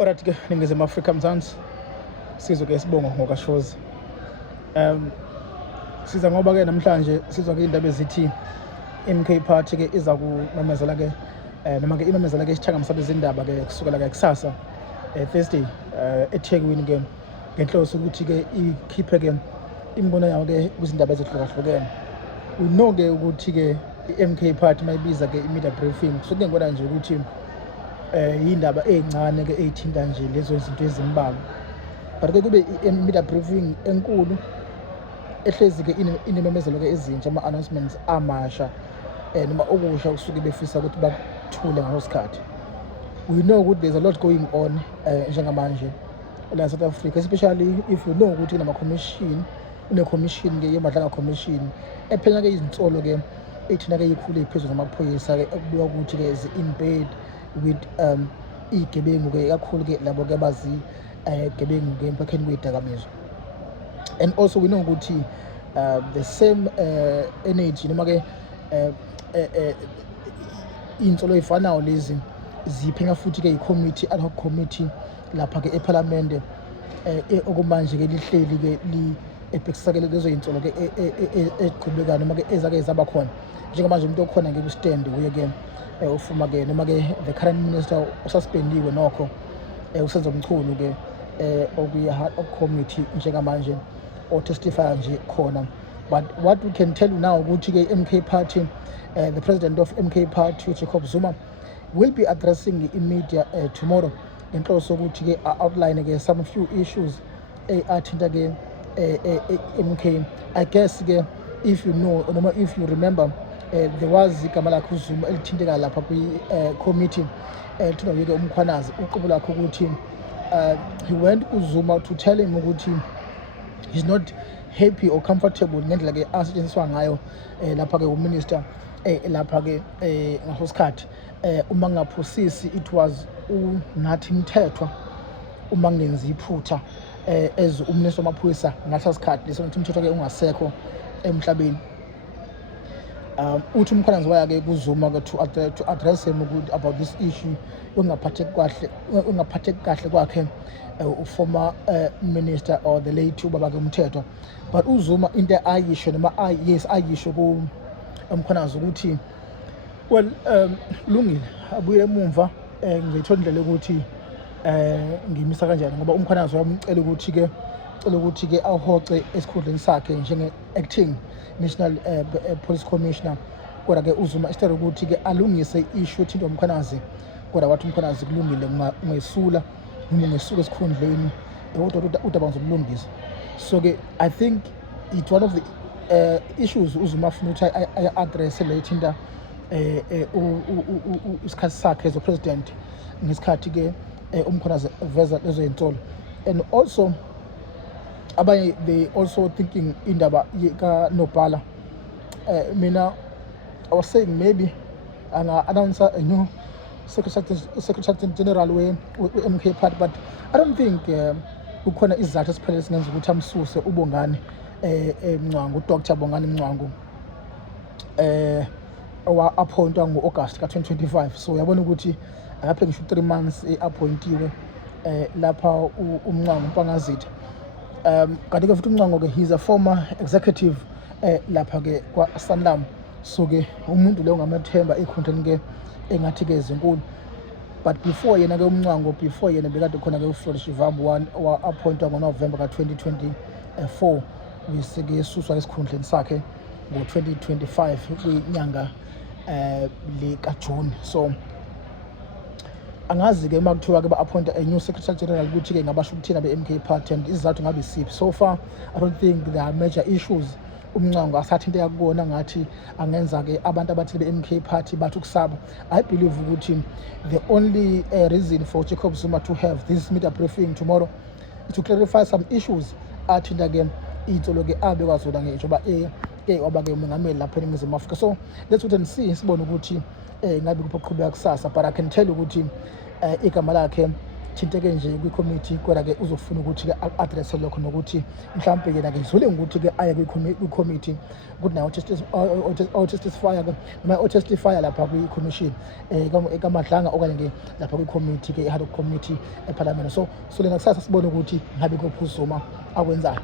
Alright ke Ningizimu Afrika Mzansi sizwe ke sibonga ngokashoza. Siza ngoba ke namhlanje sizwa ke indaba ezithi MK Party ke iza kumemezela ke noma ke imemezela ke isithangamisa bezindaba ke kusukela ke kusasa Thursday eThekwini ke ngenhloso ukuthi ke ikhiphe ke imbono yawo ke kwizindaba ezihlukahlukene. We know ke ukuthi ke iMK Party mayibiza ke i-media briefing kusuke ngibona nje ukuthi indaba ezincane ke ezithinta nje lezo izinto ezimbalwa, but ke kube i-media briefing enkulu ehlezi ke inememezelo ke ezintsha, ama-announcements amasha noma okusha kusuke befisa ukuthi bakuthule ngalo sikhathi. We know ukuthi there's a lot going on njengamanje la South Africa, especially if you know ukuthi kunama-commission, une-commission ke yemadlanga commission ephenya ke izinsolo ke ethina ke ikhulu eziphezulu zamaphoyisa ke ekubika ukuthi ke in bed with igebengu ke kakhulu ke labo ke bazi gebengu ke emkhakheni kwedakamizwa. And also we know ukuthi the same energy noma ke insolo efanayo lezi ziphenya futhi ke i-committee, ad hoc committee lapha ke eParliament okumanje ke lihleli ke ebhekisakele lezo insolo ke eqhubekayo noma ke ezake zaba khona njengamanje umuntu okhona ke ku-stand uye ke ufuma ke noma ke the current minister ususpendiwe nokho usenza umchunu ke okuya committee njengamanje otestify nje khona. But what we can tell you now ukuthi ke MK Party, the president of MK Party Jacob Zuma will be addressing the media tomorrow ngenhloso ukuthi ke outline ke some few issues athinta ke MK. I guess ke if you know noma if you remember there was igama lakhe uZuma elithinteka lapha kwi-committee thina yeke umkhwanazi uqobo lakhe ukuthi he went uZuma to tell him ukuthi he's not happy or comfortable ngendlela ke asetshenziswa ngayo lapha ke uminister lapha ke ngaso sikhathi uma ngaphosisi it was unathi Mthethwa uma ngenza iphutha as uminister wamaphoyisa ngaso sikhathi leso Mthethwa ke ungasekho emhlabeni. Uthi umkhwanazi wake kuZuma ke to address him about this issue ungaphatheki kahle kwakhe former minister or the late ubaba ke Mthethwa. But uZuma into ayisho noma ayisho ku umkhwanazi ukuthi well lungile abuye emumva ngiyithola indlela ukuthi ngimisa kanjani ngoba umkhwanazi wamcela ukuthi ke ahoxe esikhundleni sakhe njenge-acting national police commissioner. Kodwa ke uZuma instead ukuthi ke alungise issue ethinta umkhwanazi, kodwa wathi umkhwanazi kulungile ungesula noma ungesuka esikhundleni kodwa udaba zokulungisa. So ke I think it's one of the issues uZuma afuna ukuthi address le ethinta isikhathi sakhe as a president ngesikhathi ke umkhwanazi veza lezo insolo. And also abanye they also thinking indaba kaNobhala. Mina I was saying maybe announce a new secretary general we-MK Party, but I don't think kukhona izathu esiphelele singenza ukuthi amsuse uBongani Mncwangu, uDr Bongani Mncwangu owa-appointwa ngo-August ka-2025. So uyabona ukuthi akaphe ngisho 3 months appointiwe lapha uMncwangu Mpangazitha. Kanti ke futhi uMncwangu ke he's a former executive lapha ke kwa-Sanlam. So ke umuntu leyo ngamethemba ekhundleni ke engathi ke ezinkulu. But before yena ke uMncwangu, before yena bekade khona ke uFloyd Shivambu wa-appointwa ngoNovember ka-2024 wiseke suswa esikhundleni sakhe ngo-2025 kwinyanga likaJune. So angazi ke makuthiwa ke ba-appointa a new secretary general ukuthi ke ngabasho ukuthina be-MK Party and izizathu ngabe isiphi. So far I don't think there are major issues uMncwangu asathinteka kubona ngathi angenza ke abantu abathile be-MK Party bathi ukusaba. I believe ukuthi the only reason for Jacob Zuma to have this media briefing tomorrow is to clarify some issues athinta ke insolo ke abekwazona ngisho ba waba ke umongameli lapha eNingizimu Afrika. So let's wait and see sibone ukuthi ngabe kuqhubeka kusasa, but I can tell you ukuthi igama lakhe thinte-ke nje kwicommittee kodwa-ke uzofuna ukuthi-ke a-addresse lokho nokuthi mhlawumpe yena-ke zule ngokuthi-ke aye kwicommittee ukuthi naye o-testify-ke noma o-testify lapha kwi-commission kaMadlanga okanye-ke lapha kwi-committee-ke i-ad hoc committee ephalamende. So lena kusasa sibone ukuthi ngabe kuphuzuma akwenzayo.